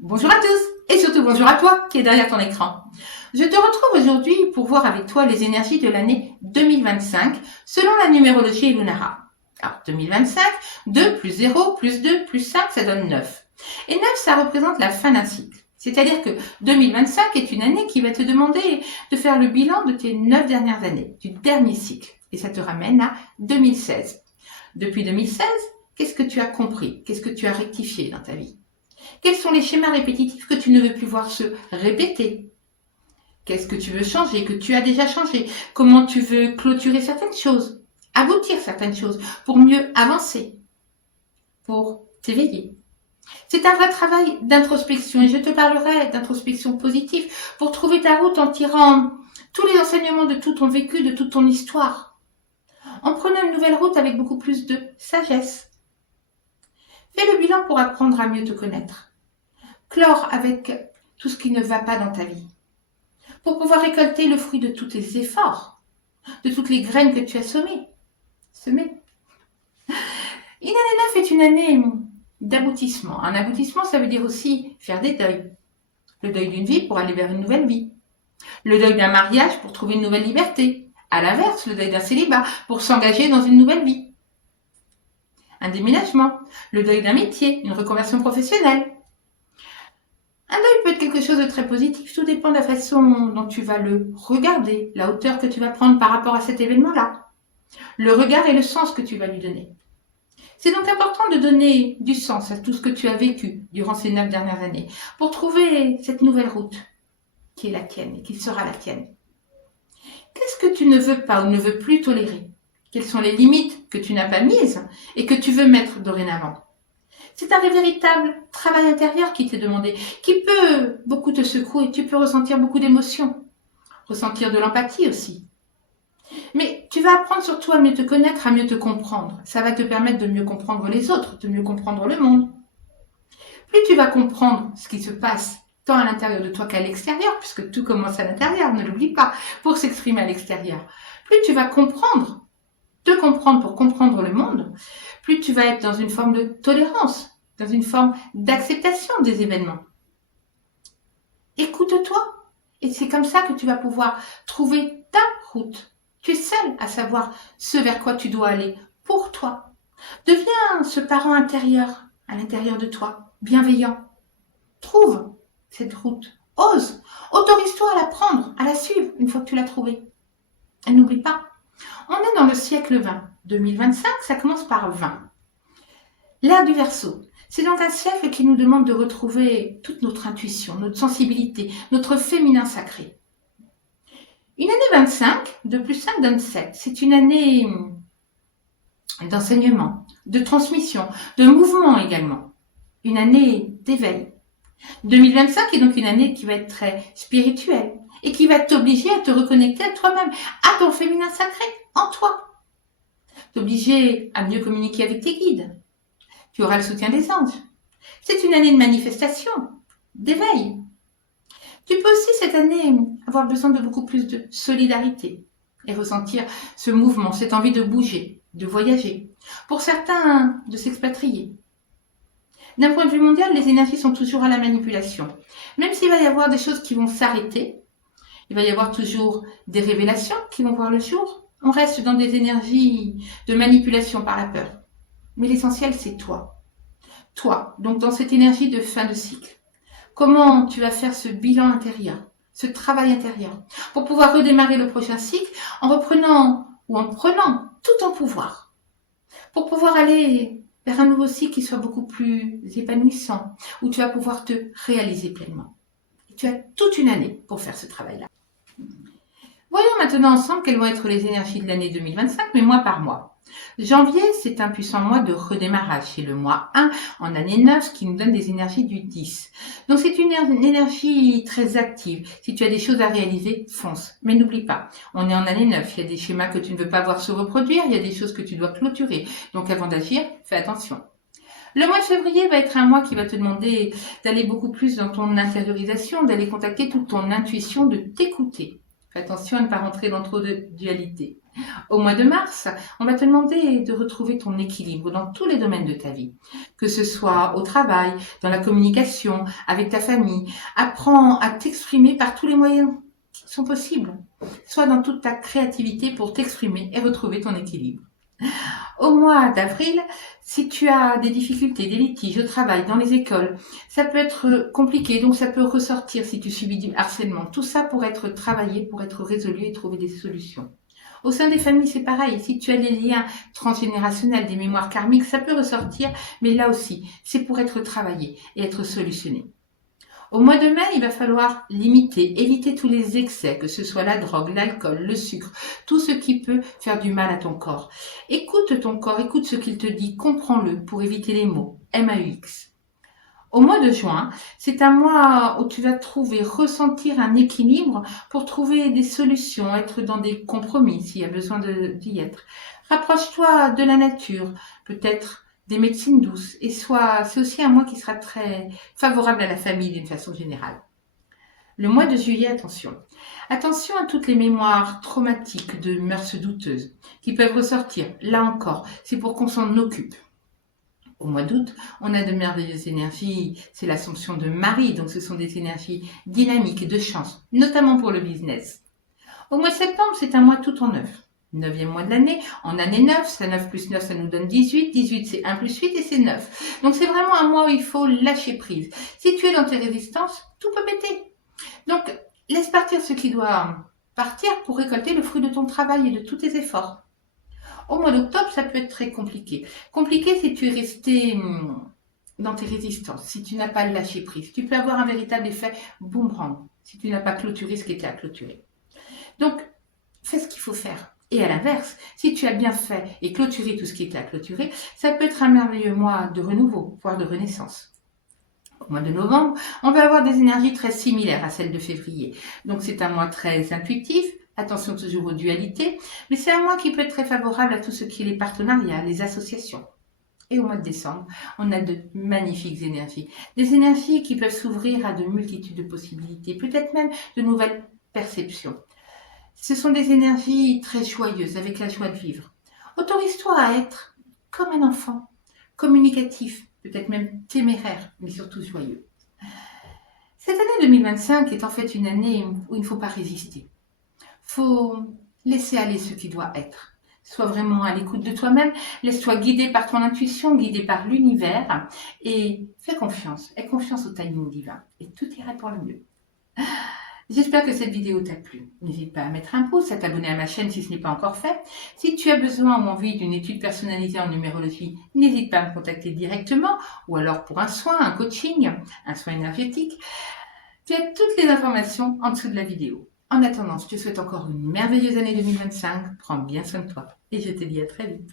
Bonjour à tous et surtout bonjour à toi qui est derrière ton écran. Je te retrouve aujourd'hui pour voir avec toi les énergies de l'année 2025 selon la numérologie Lunara. Alors 2025, 2 plus 0 plus 2 plus 5 ça donne 9. Et 9 ça représente la fin d'un cycle. C'est-à-dire que 2025 est une année qui va te demander de faire le bilan de tes 9 dernières années, du dernier cycle. Et ça te ramène à 2016. Depuis 2016, qu'est-ce que tu as compris? Qu'est-ce que tu as rectifié dans ta vie? Quels sont les schémas répétitifs que tu ne veux plus voir se répéter? Qu'est-ce que tu veux changer, que tu as déjà changé? Comment tu veux clôturer certaines choses, aboutir certaines choses pour mieux avancer, pour t'éveiller? C'est un vrai travail d'introspection et je te parlerai d'introspection positive pour trouver ta route en tirant tous les enseignements de tout ton vécu, de toute ton histoire, en prenant une nouvelle route avec beaucoup plus de sagesse. Fais le bilan pour apprendre à mieux te connaître. Clore avec tout ce qui ne va pas dans ta vie, pour pouvoir récolter le fruit de tous tes efforts, de toutes les graines que tu as semées. Une année 9 est une année d'aboutissement. Un aboutissement, ça veut dire aussi faire des deuils. Le deuil d'une vie pour aller vers une nouvelle vie. Le deuil d'un mariage pour trouver une nouvelle liberté. À l'inverse, le deuil d'un célibat pour s'engager dans une nouvelle vie. Un déménagement, le deuil d'un métier, une reconversion professionnelle. Un deuil peut être quelque chose de très positif, tout dépend de la façon dont tu vas le regarder, la hauteur que tu vas prendre par rapport à cet événement-là, le regard et le sens que tu vas lui donner. C'est donc important de donner du sens à tout ce que tu as vécu durant ces 9 dernières années pour trouver cette nouvelle route qui est la tienne et qui sera la tienne. Qu'est-ce que tu ne veux pas ou ne veux plus tolérer? Quelles sont les limites que tu n'as pas mises et que tu veux mettre dorénavant? C'est un véritable travail intérieur qui t'est demandé, qui peut beaucoup te secouer, tu peux ressentir beaucoup d'émotions, ressentir de l'empathie aussi. Mais tu vas apprendre surtout à mieux te connaître, à mieux te comprendre. Ça va te permettre de mieux comprendre les autres, de mieux comprendre le monde. Plus tu vas comprendre ce qui se passe tant à l'intérieur de toi qu'à l'extérieur, puisque tout commence à l'intérieur, ne l'oublie pas, pour s'exprimer à l'extérieur. Plus tu vas comprendre, te comprendre pour comprendre le monde, plus tu vas être dans une forme de tolérance, dans une forme d'acceptation des événements. Écoute-toi. Et c'est comme ça que tu vas pouvoir trouver ta route. Tu es seul à savoir ce vers quoi tu dois aller pour toi. Deviens ce parent intérieur, à l'intérieur de toi, bienveillant. Trouve cette route. Ose. Autorise-toi à la prendre, à la suivre une fois que tu l'as trouvée. Et n'oublie pas, on est dans le siècle 20. 2025, ça commence par 20. L'ère du Verseau. C'est donc un siècle qui nous demande de retrouver toute notre intuition, notre sensibilité, notre féminin sacré. Une année 25, 2 plus 5 donne 7. C'est une année d'enseignement, de transmission, de mouvement également. Une année d'éveil. 2025 est donc une année qui va être très spirituelle et qui va t'obliger à te reconnecter à toi-même, à ton féminin sacré, en toi. T'obliger à mieux communiquer avec tes guides. Tu auras le soutien des anges. C'est une année de manifestation, d'éveil. Tu peux aussi cette année avoir besoin de beaucoup plus de solidarité et ressentir ce mouvement, cette envie de bouger, de voyager. Pour certains, de s'expatrier. D'un point de vue mondial, les énergies sont toujours à la manipulation. Même s'il va y avoir des choses qui vont s'arrêter, il va y avoir toujours des révélations qui vont voir le jour. On reste dans des énergies de manipulation par la peur. Mais l'essentiel, c'est toi. Toi, donc dans cette énergie de fin de cycle. Comment tu vas faire ce bilan intérieur, ce travail intérieur, pour pouvoir redémarrer le prochain cycle en reprenant ou en prenant tout ton pouvoir. Pour pouvoir aller vers un nouveau cycle qui soit beaucoup plus épanouissant, où tu vas pouvoir te réaliser pleinement. Et tu as toute une année pour faire ce travail-là. Voyons maintenant ensemble quelles vont être les énergies de l'année 2025, mais mois par mois. Janvier, c'est un puissant mois de redémarrage. C'est le mois 1 en année 9 qui nous donne des énergies du 10. Donc c'est une énergie très active. Si tu as des choses à réaliser, fonce. Mais n'oublie pas, on est en année 9. Il y a des schémas que tu ne veux pas voir se reproduire. Il y a des choses que tu dois clôturer. Donc avant d'agir, fais attention. Le mois de février va être un mois qui va te demander d'aller beaucoup plus dans ton intériorisation, d'aller contacter toute ton intuition, de t'écouter. Fais attention à ne pas rentrer dans trop de dualité. Au mois de mars, on va te demander de retrouver ton équilibre dans tous les domaines de ta vie, que ce soit au travail, dans la communication, avec ta famille. Apprends à t'exprimer par tous les moyens qui sont possibles. Sois dans toute ta créativité pour t'exprimer et retrouver ton équilibre. Au mois d'avril, si tu as des difficultés, des litiges au travail, dans les écoles, ça peut être compliqué, donc ça peut ressortir si tu subis du harcèlement. Tout ça pour être travaillé, pour être résolu et trouver des solutions. Au sein des familles, c'est pareil. Si tu as des liens transgénérationnels, des mémoires karmiques, ça peut ressortir, mais là aussi, c'est pour être travaillé et être solutionné. Au mois de mai, il va falloir limiter, éviter tous les excès, que ce soit la drogue, l'alcool, le sucre, tout ce qui peut faire du mal à ton corps. Écoute ton corps, écoute ce qu'il te dit, comprends-le pour éviter les mots. MAUX. Au mois de juin, c'est un mois où tu vas trouver, ressentir un équilibre pour trouver des solutions, être dans des compromis s'il y a besoin d'y être. Rapproche-toi de la nature, peut-être des médecines douces, et c'est aussi un mois qui sera très favorable à la famille d'une façon générale. Le mois de juillet, attention. Attention à toutes les mémoires traumatiques de mœurs douteuses qui peuvent ressortir. Là encore, c'est pour qu'on s'en occupe. Au mois d'août, on a de merveilleuses énergies, c'est l'Assomption de Marie, donc ce sont des énergies dynamiques et de chance, notamment pour le business. Au mois de septembre, c'est un mois tout en neuf. 9e mois de l'année, en année 9, ça 9 plus 9, ça nous donne 18, 18 c'est 1 plus 8 et c'est 9. Donc c'est vraiment un mois où il faut lâcher prise. Si tu es dans tes résistances, tout peut péter. Donc laisse partir ce qui doit partir pour récolter le fruit de ton travail et de tous tes efforts. Au mois d'octobre, ça peut être très compliqué. Compliqué si tu es resté dans tes résistances, si tu n'as pas lâché prise. Tu peux avoir un véritable effet boomerang si tu n'as pas clôturé ce qui était à clôturer. Donc, fais ce qu'il faut faire. Et à l'inverse, si tu as bien fait et clôturé tout ce qui était à clôturer, ça peut être un merveilleux mois de renouveau, voire de renaissance. Au mois de novembre, on va avoir des énergies très similaires à celles de février. Donc c'est un mois très intuitif, attention toujours aux dualités, mais c'est un mois qui peut être très favorable à tout ce qui est les partenariats, les associations. Et au mois de décembre, on a de magnifiques énergies. Des énergies qui peuvent s'ouvrir à de multitudes de possibilités, peut-être même de nouvelles perceptions. Ce sont des énergies très joyeuses, avec la joie de vivre. Autorise-toi à être comme un enfant, communicatif, peut-être même téméraire, mais surtout joyeux. Cette année 2025 est en fait une année où il ne faut pas résister. Il faut laisser aller ce qui doit être. Sois vraiment à l'écoute de toi-même, laisse-toi guider par ton intuition, guider par l'univers et fais confiance. Aie confiance au timing divin et tout ira pour le mieux. J'espère que cette vidéo t'a plu. N'hésite pas à mettre un pouce, à t'abonner à ma chaîne si ce n'est pas encore fait. Si tu as besoin ou envie d'une étude personnalisée en numérologie, n'hésite pas à me contacter directement ou alors pour un soin, un coaching, un soin énergétique. Tu as toutes les informations en dessous de la vidéo. En attendant, je te souhaite encore une merveilleuse année 2025. Prends bien soin de toi et je te dis à très vite.